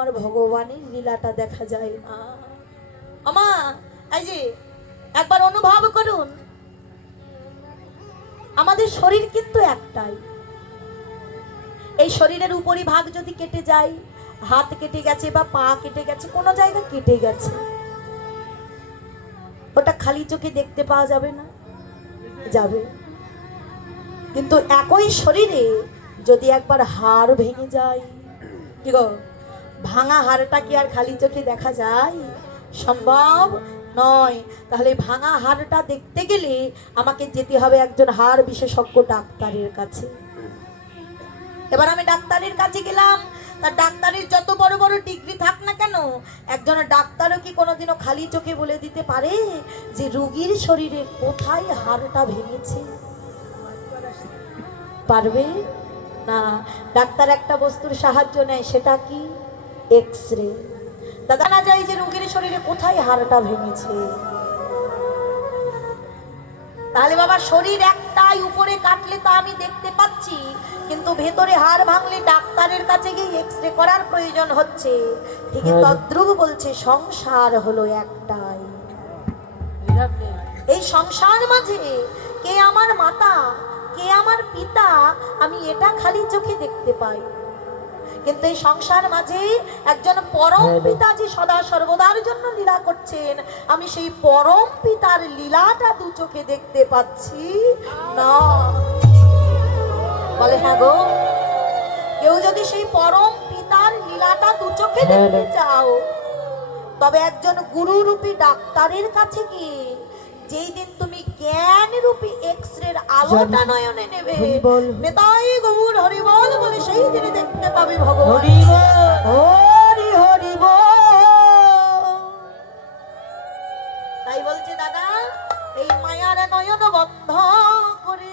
আমার ভগবানের লীলাটা দেখা যায় না। আমা এই যে একবার অনুভব করুন, আমাদের শরীর কিন্তু একটাই। এই শরীরের উপরিভাগ যদি কেটে যায়, হাত কেটে গেছে বা পা কেটে গেছে, কোনো জায়গা কেটে গেছে, ওটা খালি চোখে দেখতে পাওয়া যাবে না? যাবে। কিন্তু একই শরীরে যদি একবার হাড় ভেঙে যায়, কি গো, ভাঙা হাড়টা কি আর খালি চোখে দেখা যায়? সম্ভব নয়। তাহলে ভাঙা হাড়টা দেখতে গেলে আমাকে যেতে হবে একজন হাড় বিশেষজ্ঞ ডাক্তারের কাছে। এবার আমি ডাক্তারের কাছে গেলাম, তার ডাক্তারের যত বড় বড় ডিগ্রি থাক না কেন, একজন ডাক্তারও কি কোনোদিনও খালি চোখে বলে দিতে পারে যে রোগীর শরীরে কোথায় হাড়টা ভেঙেছে? পারবে না। ডাক্তার একটা বস্তুর সাহায্য নেয়, সেটা কি? এক্স-রে। দাদা না যায় যে রোগীর শরীরে কোথায় হাড়টা ভেঙেছে। তাহলে বাবা শরীর একটাই, উপরে কাটলে তা আমি দেখতে পাচ্ছি, কিন্তু ভেতরে হাড় ভাঙলে ডাক্তারের কাছে গিয়ে এক্স-রে করার প্রয়োজন হচ্ছে। ঠিক তদ্রুপ বলছে সংসার হলো একটাই। এই সংসার মাঝে কে আমার মাতা, কে আমার পিতা, আমি এটা খালি চোখে দেখতে পাই। কিন্তু এই সংসার মাঝে একজন পরম পিতা যে সদা সর্বদার জন্য লীলা করছেন, আমি সেই পরম পিতার লীলাটা দু চোখে দেখতে পাচ্ছি না। বলে হ্যাঁ গো, কেউ যদি সেই পরম পিতার লীলাটা দু চোখে দেখতে চাও, তবে একজন গুরুরূপী ডাক্তারের কাছে গিয়ে যেই দিন তুমি জ্ঞান রূপী এক্স-রের আলোটা নয়নে নেবে, নেতাই গৌর হরি বল বলে সেই দিন দেখতে পাবে ভগবান। হরি হরি বল। তাই বলছে দাদা, এই মায়ার নয়ন বন্ধ করে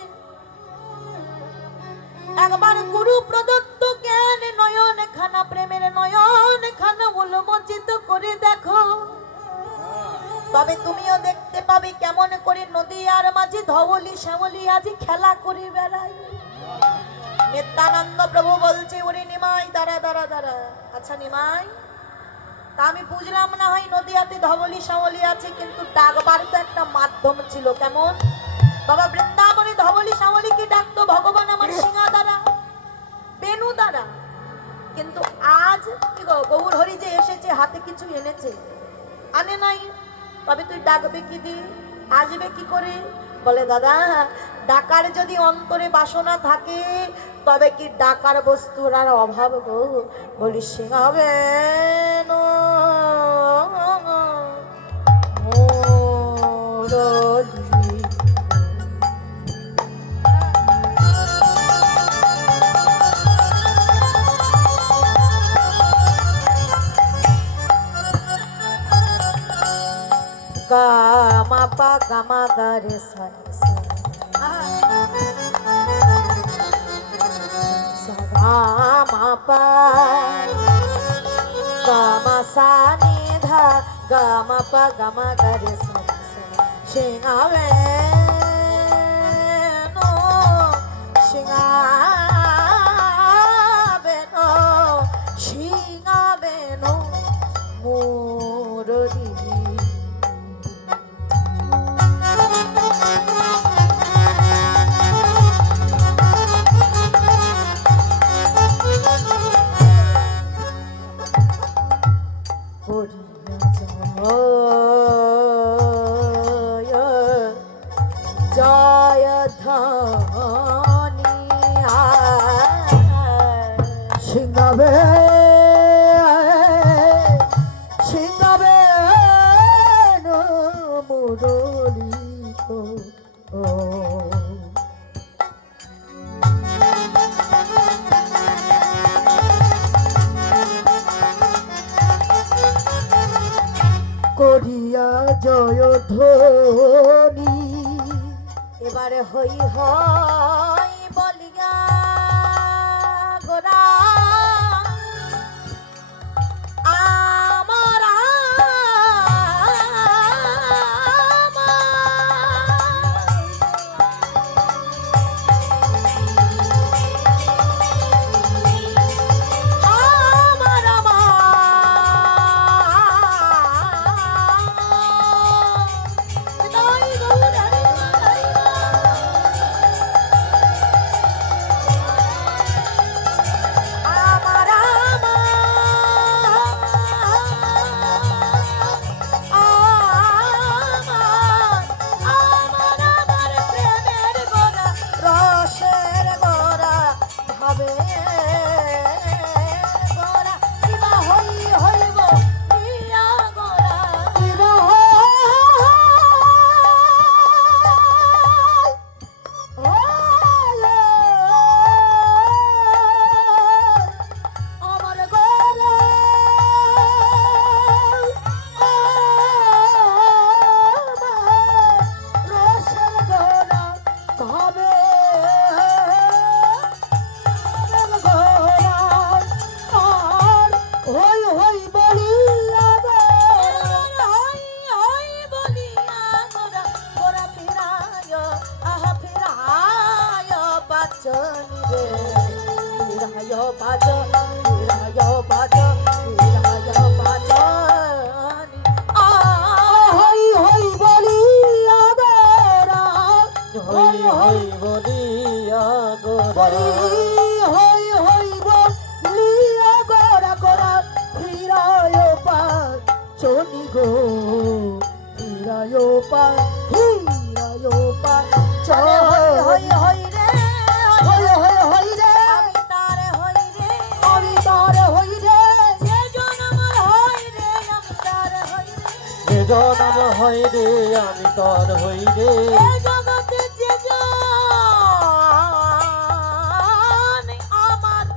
একবার গুরু প্রদত্ত জ্ঞান নয়ন খানা, প্রেমের নয়ন খানা উন্মোচিত করে দেখো, তবে তুমিও দেখতে পাবে কেমন করে নদী আর মাঝে ধবলি শ্যামলি আজি খেলা করে বেড়ায়। নিত্যানন্দ প্রভু বলছে, ওরে নিমাই দাঁড়া দাঁড়া দাঁড়া। আচ্ছা নিমাই, তা আমি বুঝলাম না হয় নদীয়াতে ধবলি শ্যামলি আছে, কিন্তু ডাকবার তো একটা মাধ্যম ছিল। কেমন? বাবা বৃন্দাবনে ধবলি শ্যামলিকে ডাকতো ভগবান আমার সিংহা দ্বারা, বেনু দ্বারা। কিন্তু আজ কি গো, গৌর হরি যে এসেছে হাতে কিছু এনেছে, আনে নাই, তবে তুই ডাকবে কি দিয়ে, আসবে কি করে? বলে দাদা, ডাকার যদি অন্তরে বাসনা থাকে, তবে কি ডাকার বস্তুর আর অভাব গো? বলি সিংহাবে গামা পা গামা গা রে সা গামা পা গামা সা নি ধা গামা পা গামা গা রে সা সিংহাবে নো সিংহাবে নো সিংহাবে নো মুরলি। জয় ধনী সিংহাবে সিংহাবে মুরলি করিয়া জয় ধ্বনি। এবারে হই হয় বলিয়া গোরা আমার আমার গো হিরায় পার চল হই হই রে হই হই হই রে আমি তার হই রে যে জনম হই রে আমি তার হই রে যে জনম হই রে আমি তোর হই রে এ জগতে যে জন আমার হয়।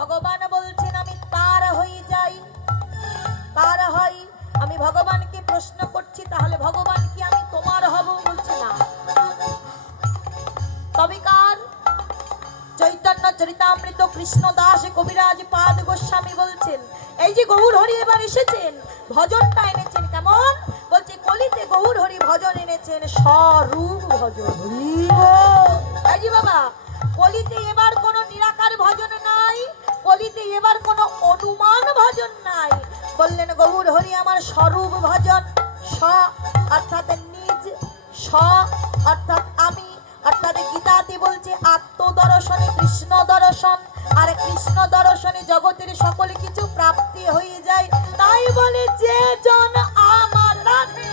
ভগবান বলছেন আমি তার হয়ে যাই, তার হই। আমি ভগবানকে প্রশ্ন করছি তাহলে ভগবান কি আমি তোমার হব? বলছে না। তবে কার? চৈতন্য চরিতামৃত কৃষ্ণ দাস কবিরাজ পাদ গোস্বামী বলছেন এই যে গৌর হরি এবার এসেছেন ভজনটা এনেছেন কেমন? বলছে কলিতে গৌর হরি ভজন এনেছেন স্বরূপ ভজন। এই যে বাবা কলিতে এবার কোনো নিরাকার ভজন নাই, কলিতে এবার কোনো অনুমান ভজন নাই। বললেন গৌর হরি আমার স্বরূপ ভজন। স অর্থাৎ নিজ, স অর্থাৎ আমি, অর্থাৎ গীতাতে বলছে আত্মদর্শনে কৃষ্ণ দর্শন, আর কৃষ্ণ দর্শনে জগতের সকল কিছু প্রাপ্তি হয়ে যায়। তাই বলে যে জন আমার রাধে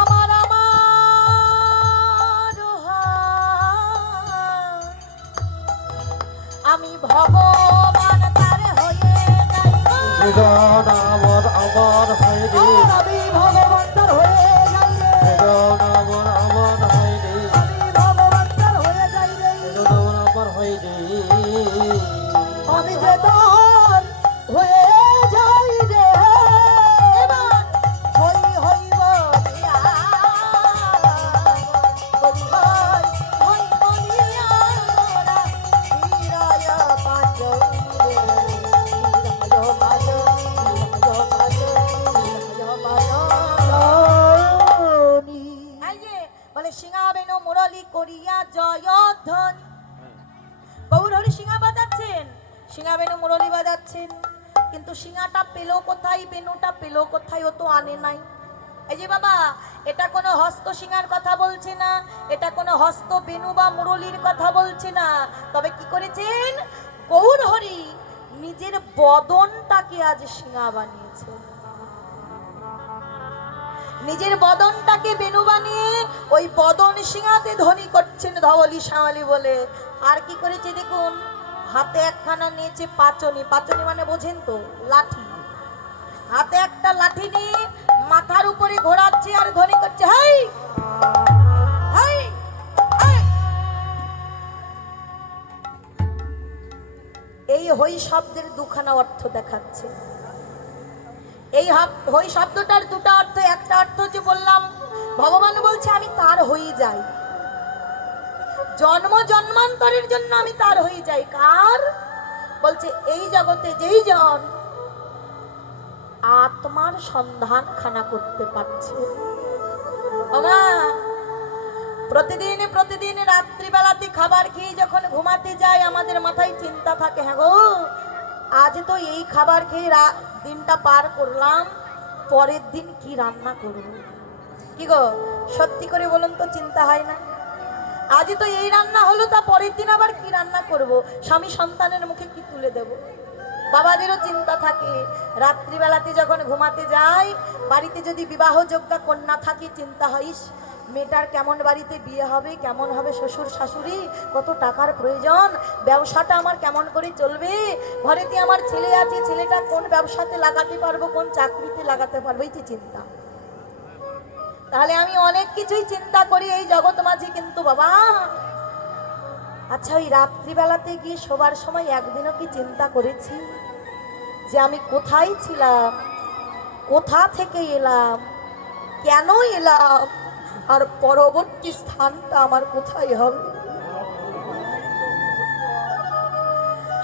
আমার আমার আমি ভগবান তার হয়ে যাই। যে জন আমার আমার হই রে আমি ভগবান তার হয়ে যাই রে। যে জন আমার হই রে আমি ভগবান তার হয়ে যাই রে। যে জন আমার হই রে আমি যে তার হয়ে যাই রে। এবার হই হই বলিয়া বলি হই হই বলিয়া মোরা হীরায় পাঁচ রে হীরায় পাঁচ এই যে বলে সিংহাবেন মুরলী করিয়া জয়ধ্বনি। গৌর হরি সিংহা বাজাচ্ছেন, সিংহাবেনু মুরলী বাজাচ্ছেন, কিন্তু সিংহাটা পেলো কোথায়, বেনুটা পেলো কোথায়? ও তো আনে নাই। এই যে বাবা এটা কোনো হস্ত সিংহার কথা বলছে না, এটা কোনো হস্ত বেনু বা মুরলীর কথা বলছে না। তবে কি করেছেন গৌর হরি? নিজের বদনটাকে আজ সিংহা বানিয়েছে, নিজের বদনটাকে বেনু বানিয়ে ওই বদন সিংহাতে ধ্বনি করছেন ধবলি শ্যামলি বলে। আর কি করেছে দেখুন, হাতে একখানা নিয়েছে পাচনি, পাচনি মানে বোঝেন তো, লাঠি। হাতে একটা লাঠি নিয়ে মাথার উপরে ঘোরাচ্ছে আর ধ্বনি করছে হাই হাই হাই। এই হই শব্দের দুখানা অর্থ দেখাচ্ছে। এই হই শব্দটার দুটো অর্থ। একটা অর্থ যে বললাম ভগবান বলছে আমি তার হয়ে যাই, জন্ম জন্মান্তরের জন্য আমি তার হয়ে যাই। কার? বলছে এই জগতে যেই জন আত্মার সন্ধান খানা করতে পারছে। ওমা প্রতিদিন প্রতিদিন রাত্রিবেলাতে খাবার খেয়ে যখন ঘুমাতে যায় আমাদের মাথায় চিন্তা থাকে, হ্যাঁ গো আজ তো এই খাবার খেয়ে দিনটা পার করলাম, পরের দিন কি রান্না করব? কি গো সত্যি করে বলুন তো, চিন্তা হয় না? আজ তো এই রান্না হলো, তা পরের দিন আবার কি রান্না করব? স্বামী সন্তানের মুখে কি তুলে দেব? বাবাদেরও চিন্তা থাকে। রাত্রিবেলাতে যখন ঘুমাতে যায়, বাড়িতে যদি বিবাহযোগ্য কন্যা থাকে চিন্তা হইস মেয়েটার কেমন বাড়িতে বিয়ে হবে, কেমন হবে শ্বশুর শাশুড়ি, কত টাকার প্রয়োজন, ব্যবসাটা আমার কেমন করে চলবে, ঘরেতে আমার ছেলে আছে, ছেলেটা কোন ব্যবসাতে লাগাতে পারবো, কোন চাকরিতে লাগাতে পারবো, এই যে চিন্তা। তাহলে আমি অনেক কিছুই চিন্তা করি এই জগৎ মাঝে, কিন্তু বাবা আচ্ছা ওই রাত্রিবেলাতে গিয়ে শোবার সময় একদিনও কি চিন্তা করেছি যে আমি কোথায় ছিলাম, কোথা থেকে এলাম, কেন এলাম, আর পরবর্তী স্থানটা আমার কোথায় হবে?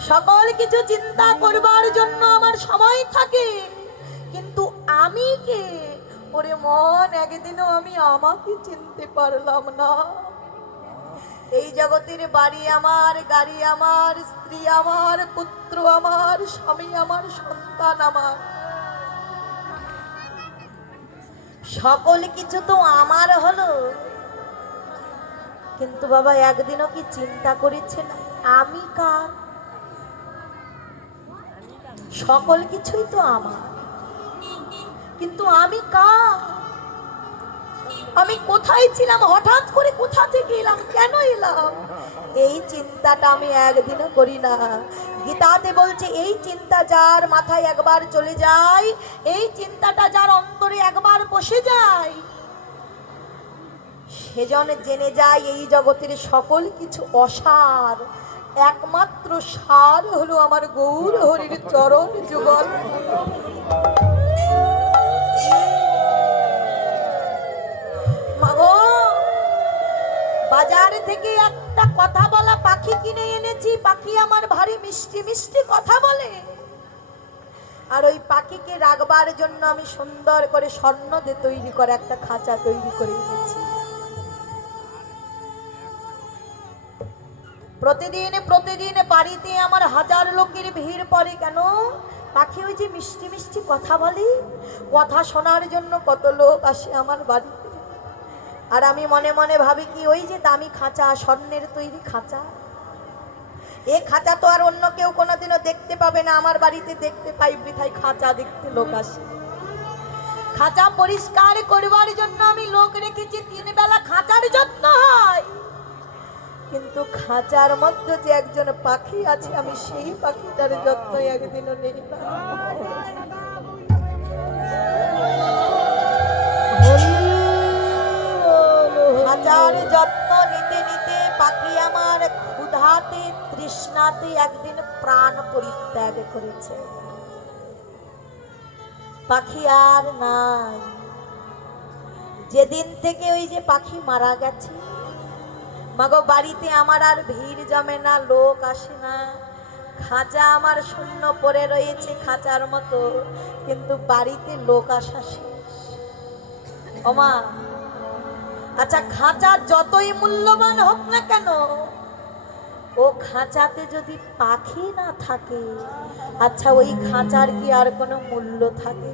সকল কিছু চিন্তা করবার জন্য আমার সময় থাকে, কিন্তু আমি কে? ওরে মন, একদিনও আমি আমাকে চিনতে পারলাম না। এই জগতের বাড়ি আমার, গাড়ি আমার, স্ত্রী আমার, পুত্র আমার, স্বামী আমার, সন্তান আমার, সকল কিছু তো আমার হলো, কিন্তু বাবা একদিনও কি চিন্তা করেছেন আমি কার? সকল কিছুই তো আমার, কিন্তু আমি কার? আমি কোথায় ছিলাম, হঠাৎ করে কোথা থেকে এলাম, কেন এলাম? এই চিন্তাটা আমি একদিনও করি না। গীতাতে বলছে এই চিন্তা যার মাথায় একবার চলে যায়, এই চিন্তাটা যার অন্তরে একবার বসে যায়, সেজন জেনে যায় এই জগতের সকল কিছু অসার, একমাত্র সার হলো আমার গৌর হরির চরণ যুগল। মাগো, বাজার থেকে একটা কথা বলা পাখি কিনে এনেছি। পাখি আমার ভারী মিষ্টি মিষ্টি কথা বলে, আর ওই পাখিকে রাখবার জন্য আমি সুন্দর করে স্বর্ণ দিয়ে তৈরি করে একটা খাঁচা তৈরি করে এনেছি। প্রতিদিন প্রতিদিন বাড়িতে আমার হাজার লোকের ভিড় পড়ে। কেন? পাখি ওই যে মিষ্টি মিষ্টি কথা বলে, কথা শোনার জন্য কত লোক আসে আমার বাড়িতে। আর আমি মনে মনে ভাবি কি, ওই যে দামি খাঁচা, স্বর্ণের তৈরি খাঁচা, এ খাঁচা তো আর অন্য কেউ কোনোদিনও দেখতে পাবে না, আমার বাড়িতে দেখতে পাই, বৃথায় খাঁচা দেখতে লোক আসে। খাঁচা পরিষ্কার করবার জন্য আমি লোক রেখেছি, 3 বেলা খাঁচার যত্ন হয়, কিন্তু খাঁচার মধ্যে যে একজন পাখি আছে, আমি সেই পাখিটার যত্ন একদিনও নেই না। খাঁচার যত্ন নিতে নিতে পাখি আমার ক্ষুধাতে তৃষ্ণাতে একদিন প্রাণ পরিত্যাগ করেছে। পাখি আর নাই। যেদিন থেকে ওই যে পাখি মারা গেছে, মাগো বাড়িতে আমার আর ভিড় জমে না, লোক আসে না। খাঁচা আমার শূন্য পড়ে রয়েছে খাঁচার মতো, কিন্তু বাড়িতে লোক আসা শেষ। ওমা, আচ্ছা খাঁচা যতই মূল্যবান হোক না কেন, ও খাঁচাতে যদি পাখি না থাকে, আচ্ছা ওই খাঁচার কি আর কোনো মূল্য থাকে?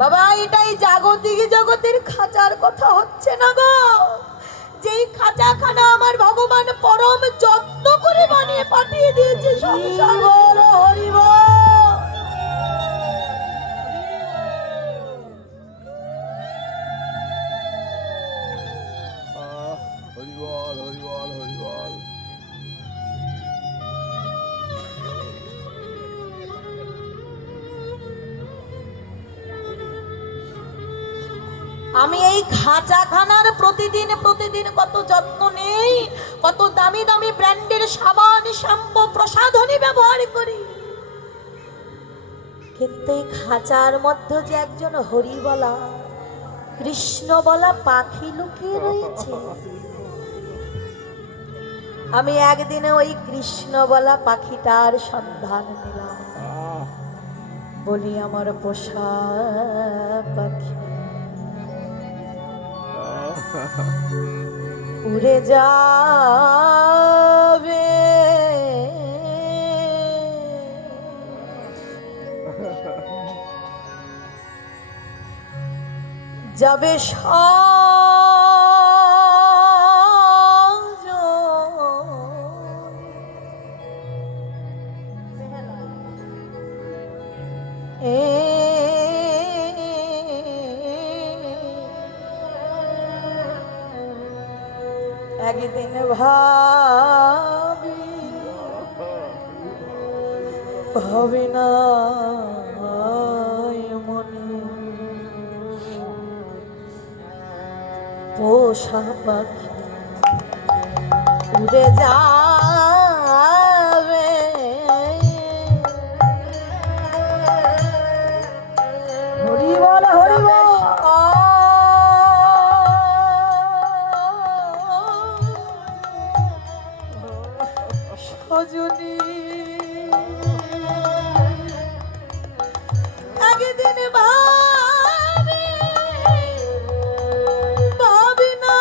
বাবা, এটাই জাগতিক জগতের খাঁচার কথা হচ্ছে না গো। যেই খাঁচাখানা আমার ভগবান পরম যত্ন করে বানিয়ে পাঠিয়ে দিয়েছে সংসার। হরি বল। আমি এই খাঁচাখানার প্রতিদিন প্রতিদিন কত যত্ন নেই, কত দামি দামি ব্র্যান্ডের সাবান, শ্যাম্পু, প্রসাধনী ব্যবহার করি, কিন্তু এই খাঁচার মধ্যে যে একজন হরি বলা, কৃষ্ণ বলা পাখি লুকিয়ে রয়েছে। আমি একদিনে ওই কৃষ্ণ বলা পাখিটার সন্ধান নিলাম। বলি আমার পোষা পাখি উড়ে যাবে, যাবে একদিন ভাবি হবে না মনে, পোষা পাখি উড়ে যাবে, হরি বল হরি বল। সজনী একদিন ভাবি না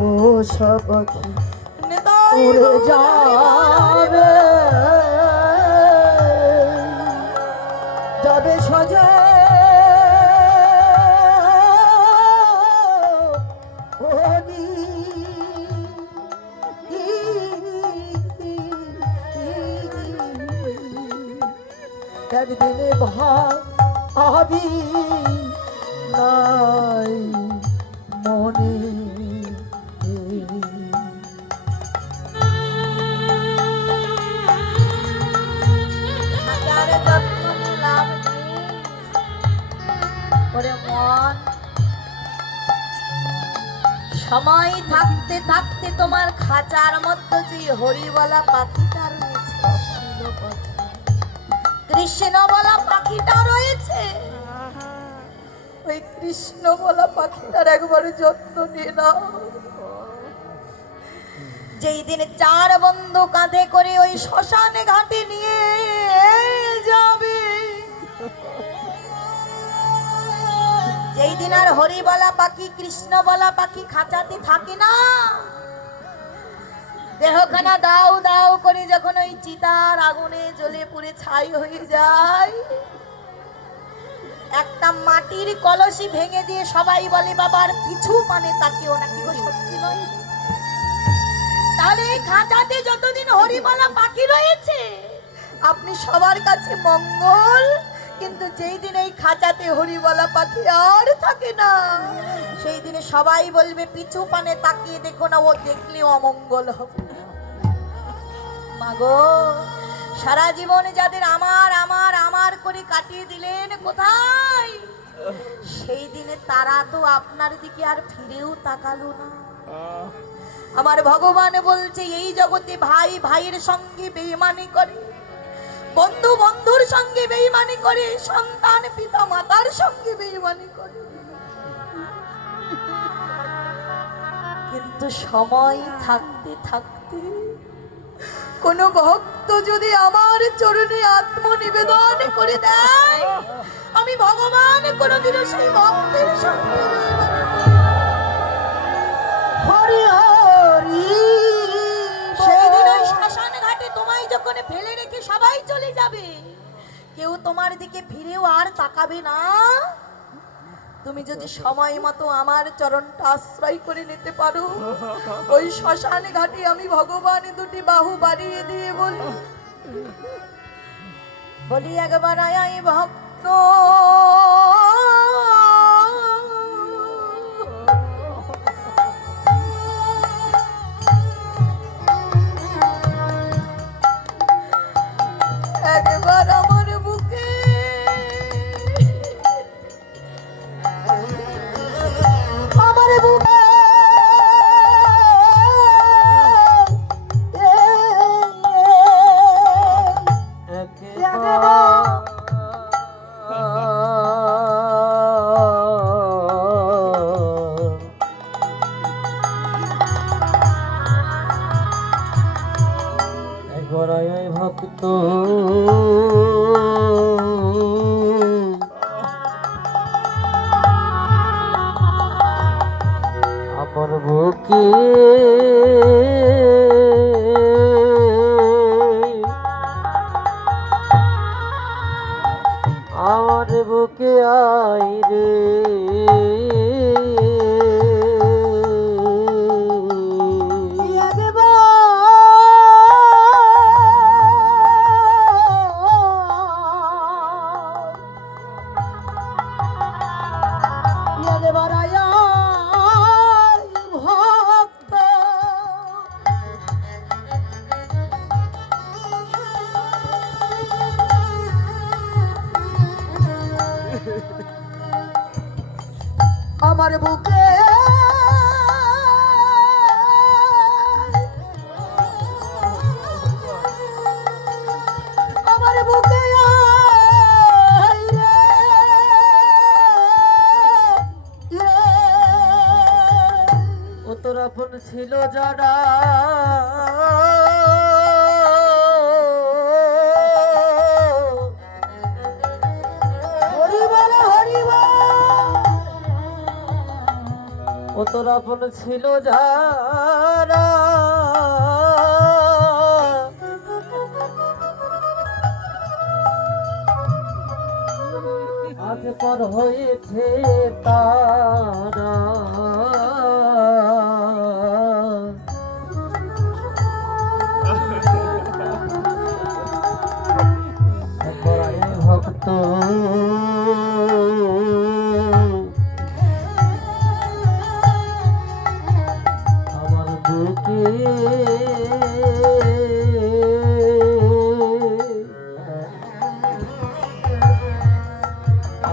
পোষা পাখি উড়ে যাবে, যাবে সোজা ওনি। একদিনে ভাবি নাই মনে, সময় থাকতে থাকতে তোমার খাঁচার মধ্যে যে হরিবলা পাখিটা রয়েছে, কৃষ্ণ বলা পাখিটা রয়েছে, ওই কৃষ্ণ বলা পাখিটার একবার যত্ন নিয়ে নাও। যেই দিন চার বন্ধু কাঁধে করে ওই শ্মশানে ঘাটে নিয়ে যাবে, যেই দিন আর হরি বলা পাখি কৃষ্ণ বলা পাখি খাঁচাতে থাকে না, দেহখানা দাও দাও করে যখন ওই চিতার আগুনে জ্বলে পুড়ে ছাই হয়ে যায়, একটা মাটির কলসি ভেঙে দিয়ে সবাই বলে বাবার পিছু মানে তাকেও নাকি গো, সত্যি নয়? তাহলে এই খাঁচাতে যতদিন হরিবলা পাখি রয়েছে আপনি সবার কাছে মঙ্গল, কিন্তু যেই দিন এই খাঁচাতে হরিবলা পাখি আর থাকে না, সেই দিনে সবাই বলবে পিছু পানে তাকিয়ে দেখো না, ও দেখলে অমঙ্গল হবে। মাগো, সারা জীবন যাদের আমার আমার আমার করে কাটিয়ে দিলেন কোথায়, সেই দিনে তারা তো আপনার দিকে আর ফিরেও তাকালো না। আমার ভগবান বলছে এই জগতে ভাই ভাইয়ের সঙ্গে বেঈমানি করে, বন্ধু বন্ধুর সঙ্গে বেঈমানি করে, সন্তান পিতা মাতার সঙ্গে বেঈমানি করে, কিন্তু সময় থাকতে থাকতে কোন ভক্ত যদি আমার চরণে আত্মনিবেদন করে দেয়, আমি ভগবান কোনদিনও সেই ভক্তের সঙ্গে হরি হরি, সেই দিন ওই শ্মশান ঘাটে তোমায় যখন ফেলে রেখে সবাই চলে যাবে, কেউ তোমার দিকে ফিরেও আর তাকাবে না। তুমি যদি সময় মতো আমার চরণটা আশ্রয় করে নিতে পারো, ওই শ্মশান ঘাটে আমি ভগবান দুটি বাহু বাড়িয়ে দিয়ে বলি একবার আয় ভক্ত, একবার আমার বুকে আমার বুকে ভক্ত আমার বুকে আমার বুকে আই রে, আমার বুকে আমার বুকে আয় রে, ও তোর আপন ছিল যারা ও ও তোর আপন ছিল যারা আজ পর হয়েছে তারা ভক্ত আমার বুকে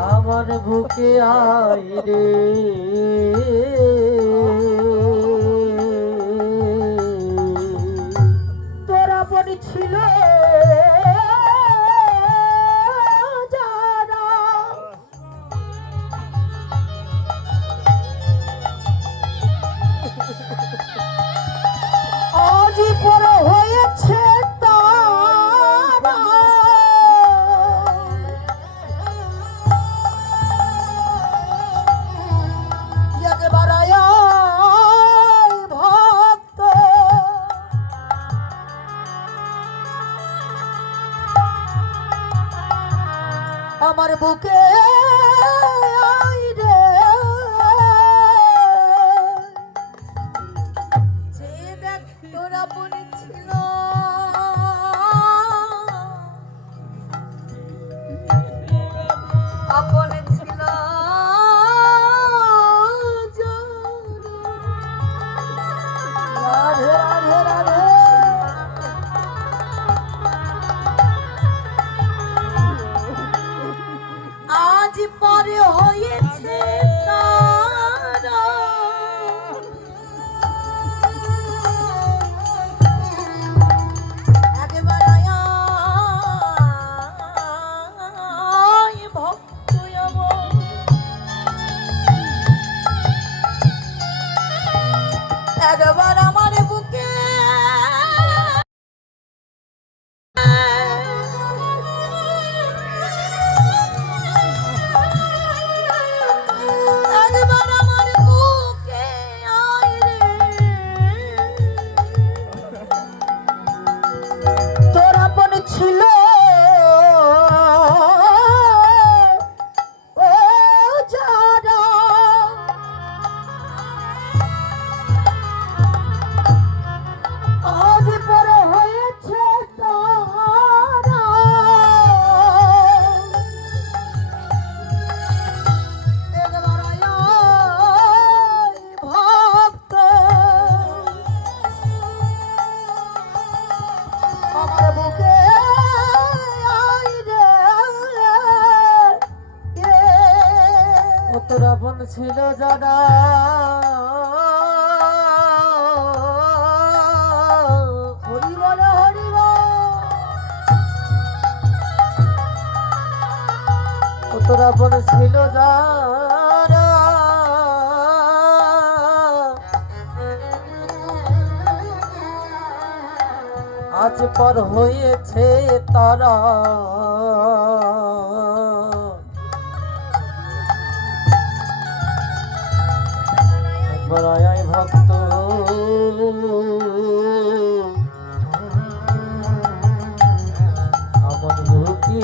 আমার বুকে আয় রে তোরা পড়ি ছিল যারা আজই পর হয়েছে তারা যাকে বাড়ায় ভক্ত আমার বুকে আয় রে যে দেখ তোরা বলেছিল আপনে ছিল রাধে রাধে রাধে আজ পরে হয়েছে তারা একেবারে আয় ভক্ত আমার একবার আমার বুকে একবার আমার বুকে আয় রে তোর আপন ছিল ও যারা আজ পর হয়েছে তারা একবার আয় ভক্ত আমার বুকে আয় রে ও তোর আপন ছিল যারা হরি বল হরি বল ও তোর আপন ছিল যারা আজ পর হয়েছে তারা একবার আয় ভক্ত আমার বুকে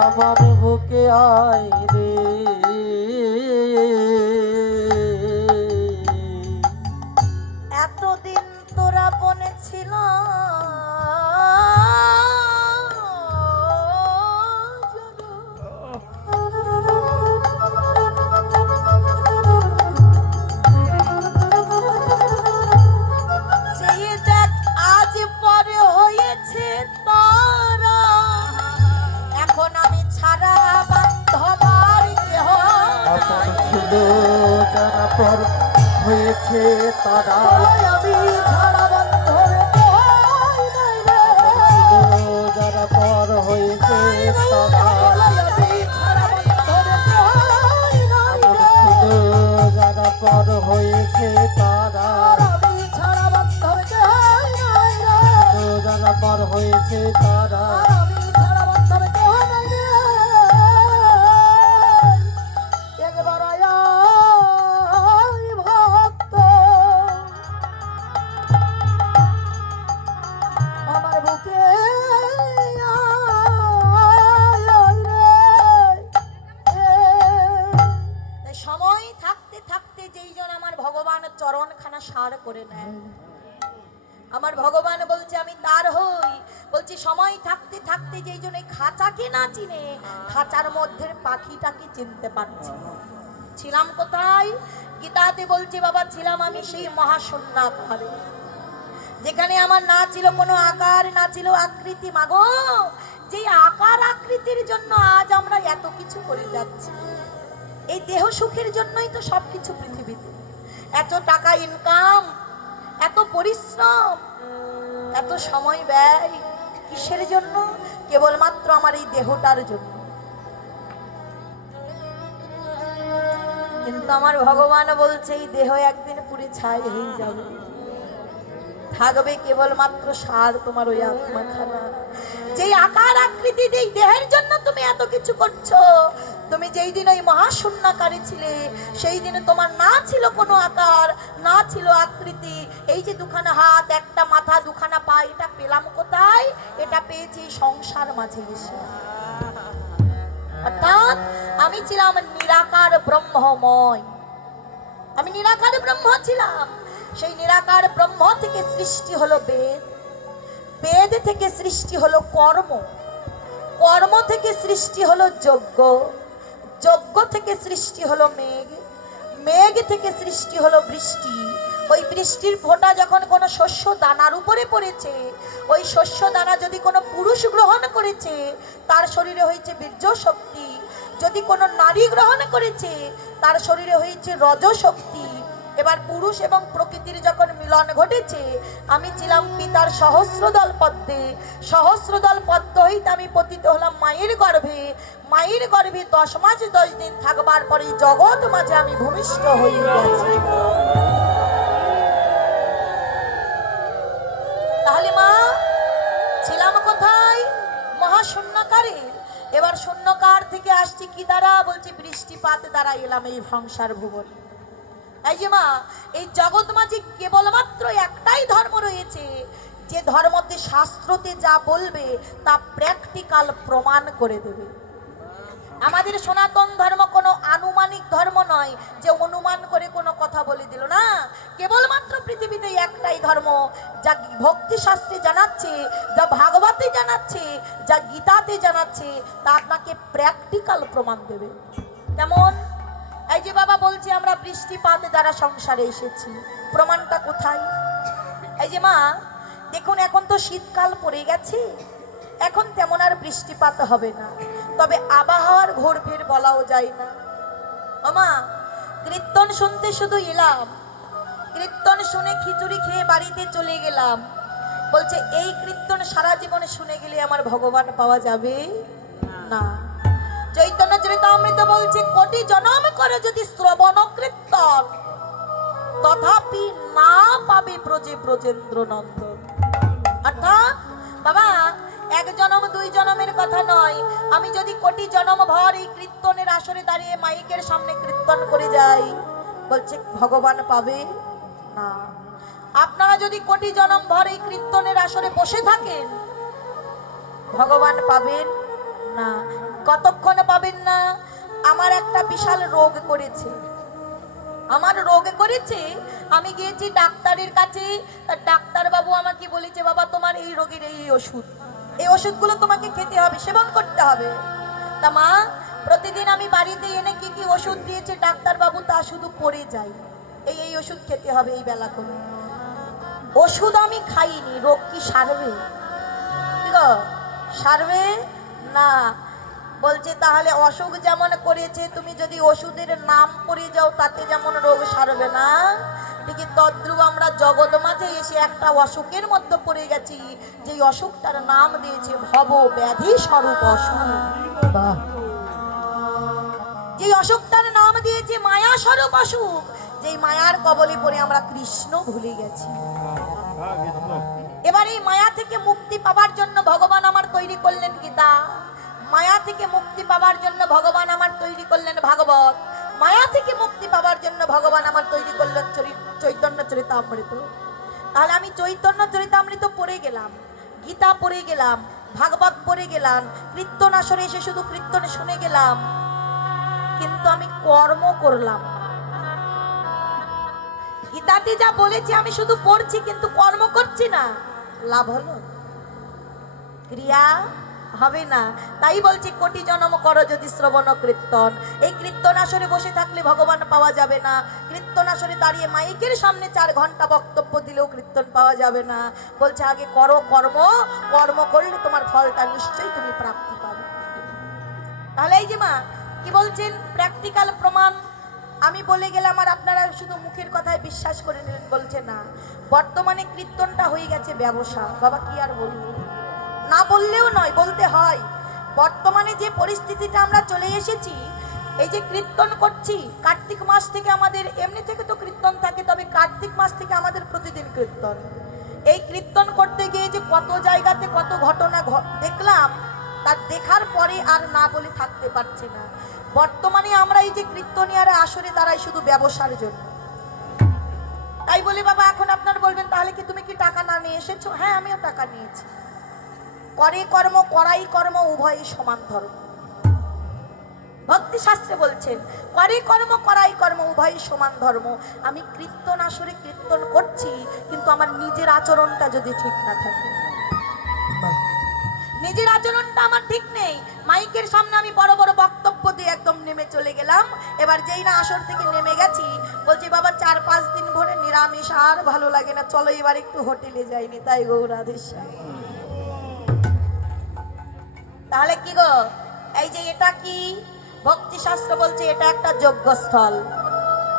আমার বুকে আয় রে এতদিন তোরা বনে ছিল সেই দেখ আজ পরে হয়েছে তারা এখন আমি ছাড়া বান্ধবার কেহ আপন নাই। ছিল যারা পর হয়েছে তারা আমি ছাড়া বান্ধব কেহ নাই রে। যারা পর হয়েছে তারা আমি ছাড়া বান্ধব কেহ নাই আপন রে। ছিল যারা পর হয়েছে তারা আমি ছাড়া বান্ধব কেহ নাই রে। যারা পর হয়েছে তারা আমি ছাড়া বান্ধব কেহ নাই রে। থাকতে থাকতে যেই জন্য খাঁচাকে না চিনে খাঁচার মধ্যে পাখিটাকে চিনতে পারছি। ছিলাম কোথায়? গীতাতে বলছে বাবা, ছিলাম আমি সেই মহাশূন্যাকারে, যেখানে আমার না ছিল কোনো আকার, না ছিল আকৃতি। মাগো, যে আকার আকৃতির জন্য আজ আমরা এত কিছু করে যাচ্ছি। এই দেহ সুখের জন্যই তো সবকিছু পৃথিবীতে, এত টাকা ইনকাম, এত পরিশ্রম, এত সময় ব্যয়, কিসের জন্য? কেবলমাত্র আমার এই দেহটার জন্য। কিন্তু আমার ভগবান বলছে এই দেহ একদিন পুরে ছাই হয়ে যাবে, থাকবে কেবলমাত্র সার তোমার ওই আত্মাখানা। যেই আকার আকৃতি, যেই দেহের জন্য তুমি এত কিছু করছো, তুমি যেই দিন ওই মহাশূন্যাকারে ছিলে, সেই দিনে তোমার না ছিল কোনো আকার, না ছিল আকৃতি। এই যে দুখানা হাত, একটা মাথা, দুখানা পা, এটা পেলাম কোথায়? এটা পেয়েছি সংসার মাঝে এসে। অর্থাৎ আমি ছিলাম নিরাকার ব্রহ্মময়, আমি নিরাকার ব্রহ্ম ছিলাম। সেই নিরাকার ব্রহ্ম থেকে সৃষ্টি হলো বেদ, বেদ থেকে সৃষ্টি হলো কর্ম, কর্ম থেকে সৃষ্টি হলো যজ্ঞ, যজ্ঞ থেকে সৃষ্টি হলো মেঘ, মেঘ থেকে সৃষ্টি হলো বৃষ্টি। ওই বৃষ্টির ফোঁটা যখন কোনো শস্য দানার উপরে পড়েছে, ওই শস্য দানা যদি কোনো পুরুষ গ্রহণ করেছে, তার শরীরে হয়েছে বীর্য শক্তি। যদি কোনো নারী গ্রহণ করেছে, তার শরীরে হয়েছে রজ শক্তি। এবার পুরুষ এবং প্রকৃতির যখন মিলন ঘটেছে, আমি ছিলাম পিতার সহস্রদল পদ্মে, সহস্রদল পদ্ম হইতে আমি পতিত হলাম মায়ের গর্ভে। মায়ের গর্ভে 10 মাস 10 দিন থাকবার পরে জগৎ মাঝে আমি ভূমিষ্ঠ হয়ে গেছি। তাহলে মা, ছিলাম কোথায়? মহাশূন্যকারে। এবার শূন্যকার থেকে আসছি কি দ্বারা? বলছি বৃষ্টিপাত দ্বারা এলাম এই সংসার ভুবনে। এই যে মা, এই জগৎ মাঝে কেবলমাত্র একটাই ধর্ম রয়েছে, যে ধর্মতে শাস্ত্রতে যা বলবে তা প্র্যাকটিক্যাল প্রমাণ করে দেবে। আমাদের সনাতন ধর্ম কোনো আনুমানিক ধর্ম নয়, যে অনুমান করে কোনো কথা বলে দিল না। কেবলমাত্র পৃথিবীতে একটাই ধর্ম, যা ভক্তি শাস্ত্রে জানাচ্ছে, যা ভাগবতে জানাচ্ছে, যা গীতাতে জানাচ্ছে, তা আপনাকে প্র্যাকটিক্যাল প্রমাণ দেবে। কেমন? এই যে বাবা বলছে আমরা বৃষ্টিপাত দ্বারা সংসারে এসেছি, প্রমাণটা কোথায়? এই যে মা দেখুন, এখন তো শীতকাল পড়ে গেছে, এখন তেমন আর বৃষ্টিপাত হবে না, তবে আবহাওয়ার ঘোরফের বলাও যায় না। মামা, কীর্তন শুনতে শুধু এলাম, কীর্তন শুনে খিচুড়ি খেয়ে বাড়িতে চলে গেলাম। বলছে এই কীর্তন সারা জীবনে শুনে গেলে আমার ভগবান পাওয়া যাবে না। চৈতন্য চরিতামৃত বলছে কোটি জনম করে যদি শ্রবণ কীর্তন, তথাপি না পাবে ব্রজে ব্রজেন্দ্র নন্দন। অর্থাৎ বাবা, 1 জনম 2 জনমের কথা নয়, আমি যদি কোটি জনম ভর এই কীর্তনের আসরে দাঁড়িয়ে মাইকের সামনে কীর্তন করে যাই, বলছে ভগবান পাবে না। আপনারা যদি কোটি জনম ভর এই কীর্তনের আসরে বসে থাকেন, ভগবান পাবেন না। কতক্ষণ পাবেন না? আমার একটা বিশাল রোগ করেছে, আমার রোগ করেছে, আমি গিয়েছি ডাক্তারের কাছে, ডাক্তার বাবু আমাকে বলেছে বাবা তোমার এই রোগের এই ওষুধ, এই ওষুধগুলো তোমাকে খেতে হবে, সেবন করতে হবে। তা মা, প্রতিদিন আমি বাড়িতে এনে কি কি ওষুধ দিয়েছে ডাক্তার বাবু, তা শুধু পড়ে যাই, এই ওষুধ খেতে হবে এই বেলা করে। ওষুধ আমি খাইনি, রোগ কি সারবে? কি গো, সারবে না। বলছে তাহলে অসুখ যেমন করেছে, তুমি যদি ওষুধের নাম পড়ে যাও তাতে যেমন রোগ সারবে না, ঠিক তদ্রূপ আমরা জগৎ মাঝে এসে একটা অসুখের মধ্যে পড়ে গেছি, যে অসুখটার নাম দিয়েছে ভব ব্যাধি স্বরূপ অসুখ। যে অসুখটার নাম দিয়েছে মায়া স্বরূপ অসুখ, যেই মায়ার কবলে পড়ে আমরা কৃষ্ণ ভুলে গেছি। এবার এই মায়া থেকে মুক্তি পাওয়ার জন্য ভগবান আমার তৈরি করলেন গীতা, মায়া থেকে মুক্তি পাওয়ার জন্য ভগবান আমার তৈরি করলেন ভাগবত, মায়া থেকে মুক্তি পাওয়ার জন্য ভগবান আমার তৈরি করলেন চৈতন্য চরিতামৃত। তাহলে আমি চৈতন্য চরিতামৃত পড়ে গেলাম, গীতা পড়ে গেলাম, ভাগবত পড়ে গেলাম, কীর্তন আসরে এসে শুধু কীর্তন শুনে গেলাম, কিন্তু আমি কর্ম করলাম। গীতাতে যা বলেছি আমি শুধু পড়ছি কিন্তু কর্ম করছি না, লাভ হলো? ক্রিয়া হবে না। তাই বলছি কোটি জন্ম করো যদি শ্রবণ কীর্তন। এই কীর্তন আসরে বসে থাকলে ভগবান পাওয়া যাবে না। কীর্তন আসরে দাঁড়িয়ে মাইকের সামনে 4 ঘন্টা বক্তব্য দিলেও কীর্তন পাওয়া যাবে না। বলছে আগে করো কর্ম, কর্ম করলে তোমার ফলটা নিশ্চয়ই তুমি প্রাপ্তি পাবে। তাহলে এই যে মা কি বলছেন, প্র্যাকটিক্যাল প্রমাণ আমি বলে গেলাম আর আপনারা শুধু মুখের কথায় বিশ্বাস করে নিলেন। বলছে না, বর্তমানে কীর্তনটা হয়ে গেছে ব্যবসা। বাবা কি আর বলবো, না বললেও নয়, বলতে হয়। বর্তমানে যে পরিস্থিতিটা আমরা চলে এসেছি, এই যে কীর্তন করছি, কার্তিক মাস থেকে আমাদের, এমনি থেকে তো কীর্তন থাকে, তবে কার্তিক মাস থেকে আমাদের প্রতিদিন কীর্তন। এই কীর্তন করতে গিয়ে যে কত জায়গাতে কত ঘটনা দেখলাম, তার দেখার পরে আর না বলে থাকতে পারছে না। বর্তমানে আমরা এই যে কীর্তনিয়ারা আসরে দাঁড়াই শুধু ব্যবসার জন্য। তাই বলে বাবা এখন আপনারা বলবেন তাহলে কি তুমি কি টাকা না নিয়ে এসেছো? হ্যাঁ, আমিও টাকা নিয়েছি। করে কর্ম করাই কর্ম উভয়ই সমান ধর্ম। ভক্তি শাস্ত্রে বলছেন করে কর্ম করাই কর্ম উভয়ই সমান ধর্ম। আমি কীর্তন আসরে কীর্তন করছি, কিন্তু আমার নিজের আচরণটা যদি ঠিক না থাকে, নিজের আচরণটা আমার ঠিক নেই, মাইকের সামনে আমি বড় বড় বক্তব্য দিয়ে একদম নেমে চলে গেলাম। এবার যেই না আসর থেকে নেমে গেছি, বলছি বাবা 4-5 দিন ধরে নিরামিষ আর ভালো লাগে না, চলো এবার একটু হোটেলে যাইনি। তাই গৌরাধেশ্বর। তাহলে কি গো, এই যে এটা কি ভক্তি শাস্ত্র বলছে এটা একটা যজ্ঞস্থল।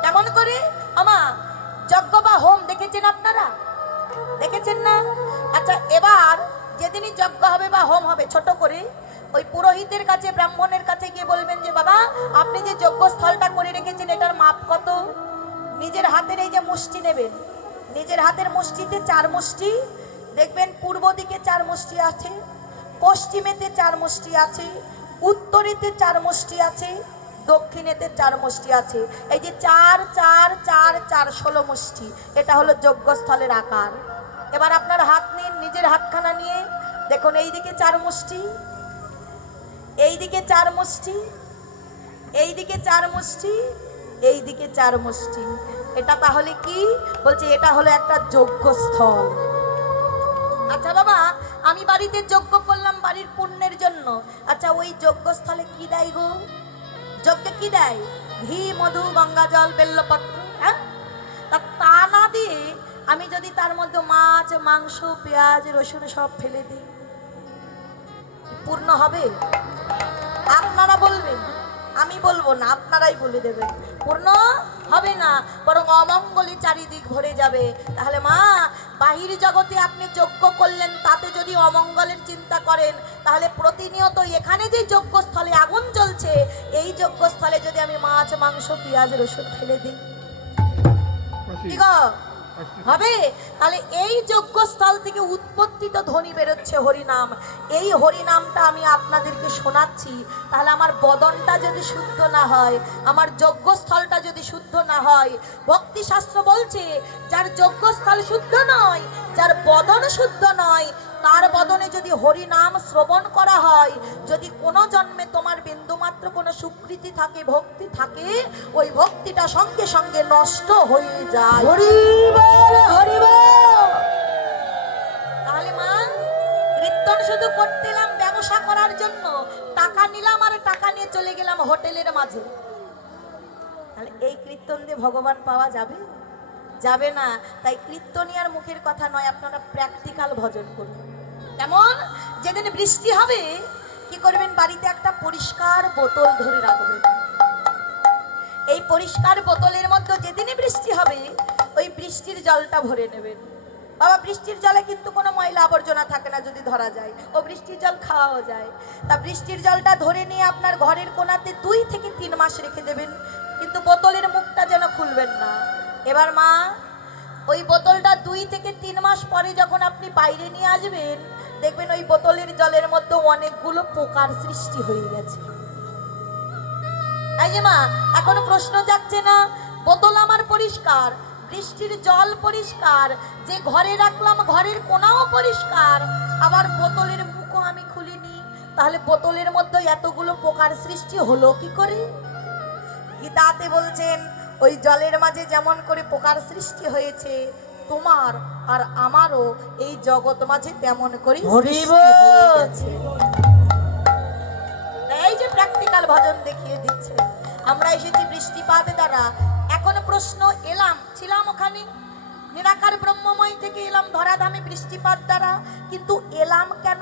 কেমন করে আমা যজ্ঞ বা হোম দেখেছেন আপনারা? দেখেছেন না? আচ্ছা, এবার যেদিনই যজ্ঞ হবে বা হোম হবে, ছোট করে ওই পুরোহিতের কাছে, ব্রাহ্মণের কাছে গিয়ে বলবেন যে বাবা আপনি যে যজ্ঞস্থলটা করে রেখেছেন এটার মাপ কত? নিজের হাতের এই যে মুষ্টি নেবেন, নিজের হাতের মুষ্টিতে 4 মুষ্টি, দেখবেন পূর্ব দিকে 4 মুষ্টি আছে, পশ্চিমেতে 4 মুষ্টি আছে, উত্তরেতে 4 মুষ্টি আছে, দক্ষিণেতে 4 মুষ্টি আছে। এই যে 4 4 4 4 16 মুষ্টি, এটা হলো যজ্ঞস্থলের আকার। এবার আপনার হাত নিন, নিজের হাতখানা নিয়ে দেখুন, এইদিকে 4 মুষ্টি, এইদিকে 4 মুষ্টি, এইদিকে 4 মুষ্টি, এইদিকে 4 মুষ্টি। এটা তাহলে কি বলছে? এটা হলো একটা যজ্ঞস্থল। আচ্ছা বাবা, আমি বাড়িতে যজ্ঞ করলাম বাড়ির পুণ্যের জন্য। আচ্ছা, ওই যজ্ঞস্থলে কি দেয় গো? যজ্ঞে কি দেয়? ঘি, মধু, গঙ্গা জল, বেল্লপত্র। হ্যাঁ, তা না দিয়ে আমি যদি তার মধ্যে মাছ, মাংস, পেঁয়াজ, রসুন সব ফেলে দিই, পূর্ণ হবে? আপনারা বলবেন, আমি বলবো না, আপনারাই বলে দেবেন, পূর্ণ হবে না, বরং অমঙ্গলে চারিদিক ভরে যাবে। তাহলে মা, বাহির জগতে আপনি যজ্ঞ করলেন, তাতে যদি অমঙ্গলের চিন্তা করেন, তাহলে প্রতিনিয়ত এখানে যে যজ্ঞস্থলে আগুন জ্বলছে, এই যজ্ঞস্থলে যদি আমি মাছ, মাংস, পেঁয়াজ, রসুন ফেলে দিই, কি গো হবে? তাহলে এই যজ্ঞস্থল থেকে উৎপত্তি তো ধ্বনি বেরোচ্ছে হরিনাম। এই হরিনামটা আমি আপনাদেরকে শোনাচ্ছি। তাহলে আমার বদনটা যদি শুদ্ধ না হয়, আমার যজ্ঞস্থলটা যদি শুদ্ধ না হয়, ভক্তি শাস্ত্র বলছে যার যজ্ঞস্থল শুদ্ধ নয়, যার বদন শুদ্ধ নয়, তার বদনে যদি হরিনাম শ্রবণ করা হয়, যদি কোনো জন্মে তোমার বিন্দুমাত্র কোনো সুকৃতি থাকে, ভক্তি থাকে, ওই ভক্তিটা সঙ্গে সঙ্গে নষ্ট হয়ে যায়। তাহলে মা, কীর্তন শুধু করতে এলাম ব্যবসা করার জন্য, টাকা নিলাম আর টাকা নিয়ে চলে গেলাম হোটেলের মাঝে, তাহলে এই কীর্তন দিয়ে ভগবান পাওয়া যাবে? যাবে না। তাই কীর্তনিয়ার মুখের কথা নয়, আপনারা প্র্যাকটিক্যাল ভজন করুন। কেমন? যেদিন বৃষ্টি হবে কি করবেন? বাড়িতে একটা পরিষ্কার বোতল ধরে রাখবেন। এই পরিষ্কার বোতলের মধ্যে যেদিনই বৃষ্টি হবে, ওই বৃষ্টির জলটা ভরে নেবেন। বাবা, বৃষ্টির জলে কিন্তু কোনো ময়লা আবর্জনা থাকে না যদি ধরা যায়, ও বৃষ্টির জল খাওয়াও যায়। তা বৃষ্টির জলটা ধরে নিয়ে আপনার ঘরের কোণাতে 2 থেকে 3 মাস রেখে দেবেন, কিন্তু বোতলের মুখটা যেন খুলবেন না। এবার মা, ওই বোতলটা 2 থেকে 3 মাস পরে যখন আপনি বাইরে নিয়ে আসবেন, দেখবেন ওই বোতলের জলের মধ্যে অনেকগুলো পোকার সৃষ্টি হয়ে গেছে। এই যে মা, এখনো প্রশ্ন যাচ্ছে না? বোতল আমার পরিষ্কার, বৃষ্টির জল পরিষ্কার, যে ঘরে রাখলাম ঘরের কোণাও পরিষ্কার, আবার বোতলের মুখও আমি খুলিনি, তাহলে বোতলের মধ্যে এতগুলো পোকার সৃষ্টি হলো কি করে? গীতাতে বলছেন ওই জলের মাঝে যেমন করে পোকার সৃষ্টি হয়েছে, তোমার আর আমারও এই জগৎ মাঝে তেমন করে হরিব। এই যে প্র্যাকটিক্যাল ভজন দেখিয়ে দিচ্ছে। আমরা এসেছি বৃষ্টিপাত দ্বারা। এখন প্রশ্ন, এলাম ছিলাম ওখানে নিরাকার ব্রহ্মময় থেকে এলাম ধরাধামে বৃষ্টিপাত দ্বারা, কিন্তু এলাম কেন?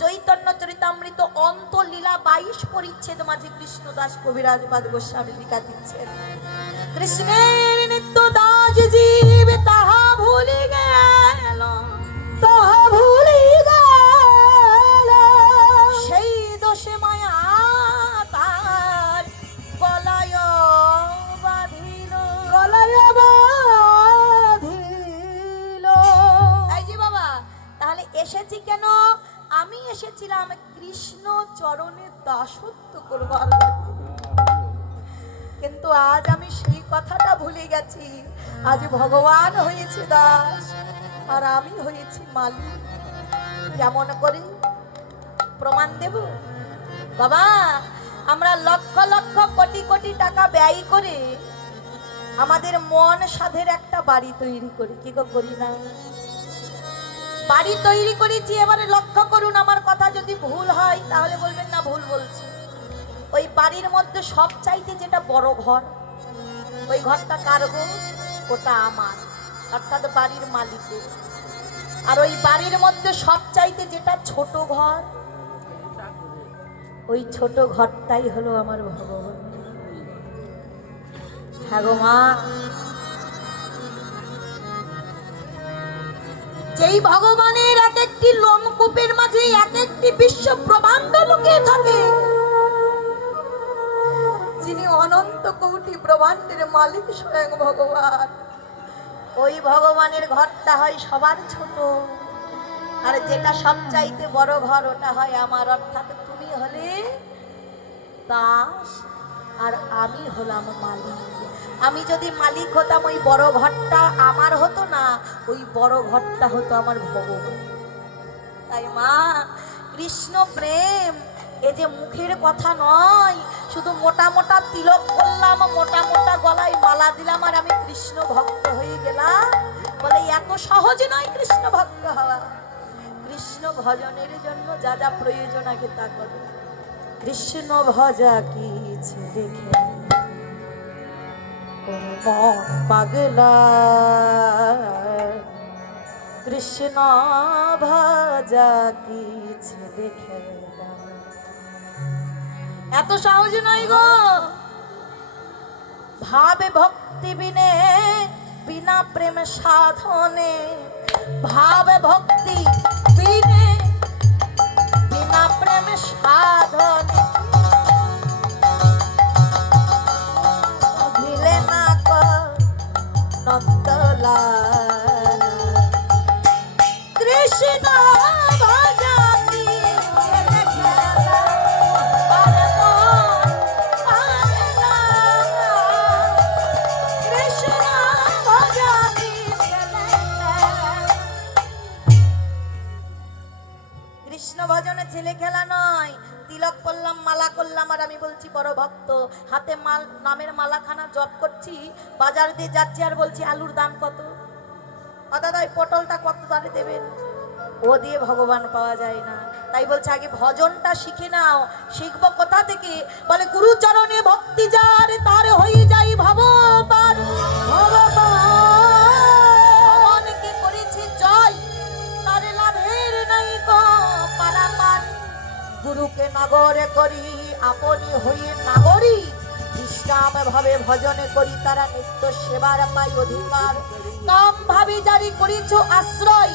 চৈতন্য চরিতামৃত অন্তলীলা 22 পরিচ্ছেদ মাঝে কৃষ্ণদাস কবিরাজ পাদ গোস্বামী লিখা দিচ্ছেন, কৃষ্ণের নিত্য দাস জীব তাহা ভুলি গেল, তাহা ভুলি গেল, সেই দোষে মায়া তার গলায় বাঁধিল, গলায় বাঁধিল। এই যে বাবা, তাহলে এসেছি কেন? আমি এসেছিলাম কৃষ্ণ চরণে দাসত্ব করবার জন্য। কিন্তু আজ আমি সেই কথাটা ভুলে গেছি। আজ ভগবান হয়েছে দাস আর আমি হয়েছি মালিক। কেমন করে প্রমাণ দেব বাবা? আমরা লক্ষ লক্ষ কোটি কোটি টাকা ব্যয় করে আমাদের মন সাধের একটা বাড়ি তৈরি করি, কি গো করি না? বাড়ি তৈরি করেছি। এবারে লক্ষ্য করুন, আমার কথা যদি ভুল হয় তাহলে বলবেন না ভুল বলছি। ওই বাড়ির মধ্যে সব চাইতে যেটা বড় ঘর, ওই ঘরটা কার গো? ওটা আমার, অর্থাৎ বাড়ির মালিকের। আর ওই বাড়ির মধ্যে সব চাইতে যেটা ছোট ঘর, ওই ছোট ঘরটাই হলো আমার ভগবান। হ্যাঁ গো মা, যেই ভগবানের এক একটি লোমকূপের মাঝে এক একটি বিশ্ব ব্রহ্মাণ্ড লুকিয়ে থাকে, যিনি অনন্ত কোটি ব্রহ্মাণ্ডের মালিক স্বয়ং ভগবান, ওই ভগবানের ঘরটা হয় সবার ছোট। আর যেটা সবচাইতে বড় ঘর ওটা হয় আমার, অর্থাৎ তুমি হলে দাস আর আমি হলাম মালিক। আমি যদি মালিক হতাম, ওই বড় ঘরটা আমার হতো না, ওই বড় ঘরটা হতো আমার ভগবান। তাই মা, কৃষ্ণ প্রেম এ যে মুখের কথা নয়, শুধু মোটা মোটা তিলক করলাম, মোটা মোটা গলায় মালা দিলাম আর আমি কৃষ্ণ ভক্ত হয়ে গেলাম, বলে এত সহজ নয় কৃষ্ণ ভক্ত হওয়া। কৃষ্ণ ভজনের জন্য যা যা প্রয়োজন আগে তা করো। কৃষ্ণ ভজা কি দেখে মন পাগলা, কৃষ্ণ ভজা কিছু দেখে। এত সহজ নয় গো। ভাবে ভক্তি বিনে বিনা প্রেম সাধনে, ভাবে ভক্তি বিনে বিনা প্রেম সাধনে, ভিলে না নন্দলাল, কৃষ্ণ ভজা কি খেলা, কৃষ্ণ ভজনে ছেলে খেলা নয়। তিলক করলাম, মালা করলাম আর আমি বলছি বড় ভক্ত, হাতে মাল নামের মালাখানা জপ করছি, বাজার দিয়ে যাচ্ছি আর বলছি আলুর দাম কত, দাদা এই পটলটা কত দামে দেবেন, ও দিয়ে ভগবান পাওয়া যায় না। তাই বলছে আগে ভজনটা শিখে নাও। শিখবো কোথা থেকে? বলে গুরু চরণে ভক্তি যার, তার হয়ে যাই ভবপার, ভগবানকে করেছে জয়, তার লাভের নাই গো পারাপার। গুরুকে নগরে করি আপনি হয়ে নাগরী, বিশ্রাম ভাবে ভজনে করি তারা নিত্য সেবার পাই অধিকার। কাম ভাবে জারি করিছ আশ্রয়,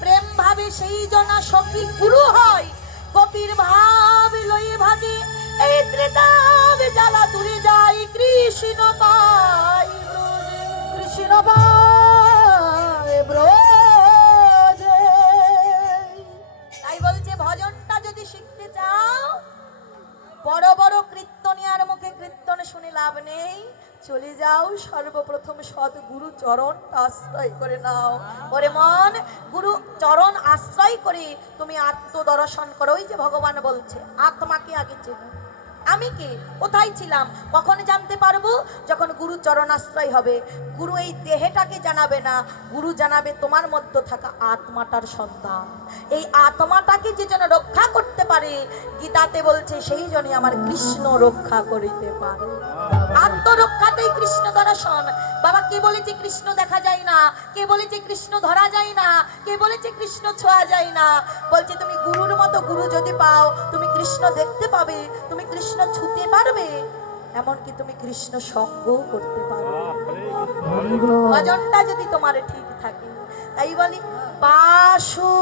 প্রেম ভাবে সেই জনা সখী গুরু হয়। কপির ভাব লয়ে ভাজে এই ত্রিতাব জ্বালা দূরে যাই, কৃষ্ণ পাই কৃষ্ণ পাই ব্রজে। তাই বলছে ভজনটা যদি শিখতে চাও, বড় বড় কীর্তনিয়ার মুখে কীর্তন শুনে লাভ নেই, চলে যাও সর্বপ্রথম সদ্গুরু চরণ আশ্রয় করে নাও। ওরে মন, গুরু চরণ আশ্রয় করে তুমি আত্মদর্শন করো। ওই যে ভগবান বলছে আত্মাকে আগে চেনো, আমি কে, কোথায় ছিলাম, কখন জানতে পারবো? যখন গুরু চরণাশ্রয় হবে। গুরু এই দেহটাকে জানাবে না, গুরু জানাবে তোমার মধ্যে থাকা আত্মাটার সন্তান। এই আত্মাটাকে যে যেন রক্ষা করতে পারে, গীতাতে বলছে সেই জন্য আমার কৃষ্ণ রক্ষা করিতে পারে। আত্মরক্ষাতেই কৃষ্ণ দর্শন। বাবা, কে বলেছে কৃষ্ণ দেখা যায় না? কে বলেছে কৃষ্ণ ধরা যায় না? কে বলেছে কৃষ্ণ ছোঁয়া যায় না? বলছে তুমি গুরুর মতো গুরু যদি পাও, তুমি কৃষ্ণ দেখতে পাবে, তুমি কৃষ্ণ ছুঁতে পারবে, এমনকি তুমি কৃষ্ণ সঙ্গ করতে পারবে, ভজনটা যদি তোমার ঠিক থাকে। তাই বলি বাসুদেব